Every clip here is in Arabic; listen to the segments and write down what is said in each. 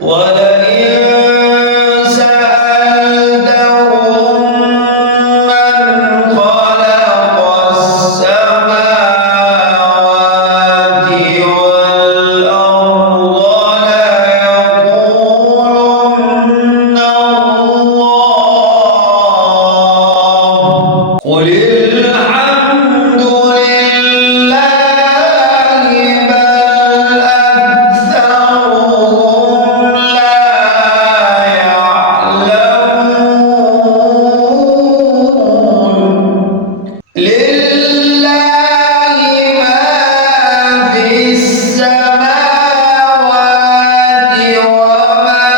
ولئن سألتهم من خلق السماوات والأرض ليقولن الله قل الحمد لله بل أكثرهم لا يعلمون لله ما في السماوات وما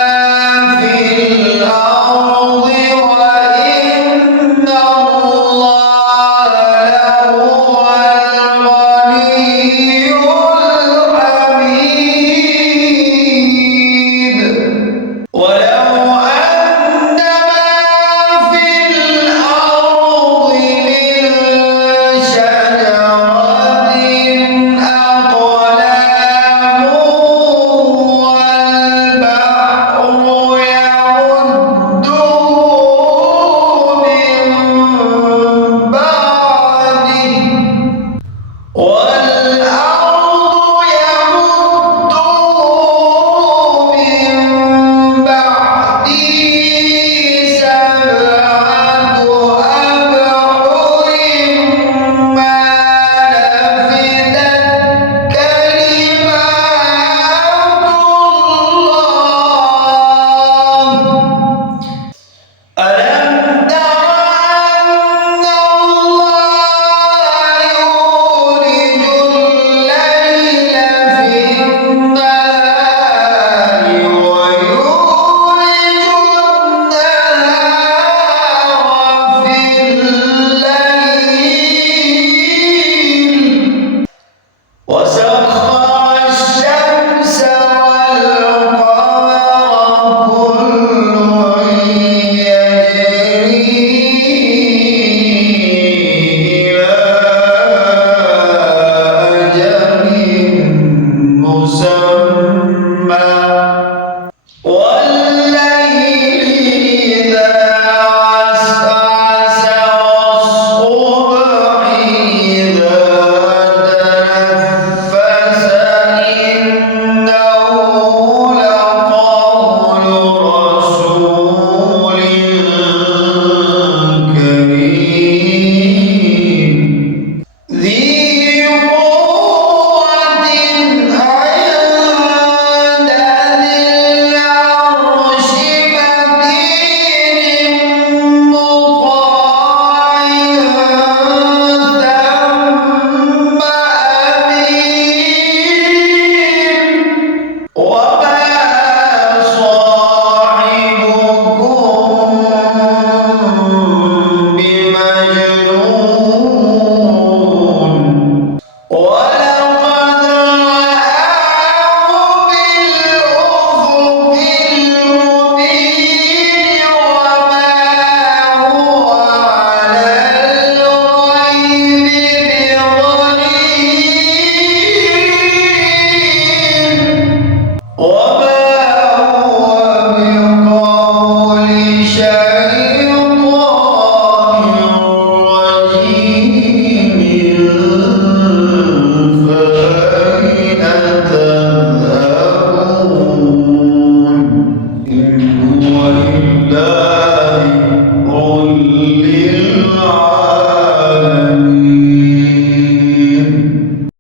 في الأرض وإن الله لهو الغني الحميد ولو أن ما في الأرض من شجرة أقلام والبحر يمده من بعده والأرض يمده من بعده سبعة أبحر ما نفدت كلمات الله ألم تر أن الله يولج الليل في النهار ويولج النهار في الليل وسخر الشمس والقمر كل يجري إلى أجل مسمى والليل إذا عسعس والصبح إذا تنفس إنه لقول رسول كريم ذي قوة عند ذي العرش مكين مطاع ثم أمين وما صاحبكم بمجنون ولقد رآه بالأفق المبين وما هو على الغيب بضنين وما هو بقول شيطان رجيم فأين تذهبون إن هو إلا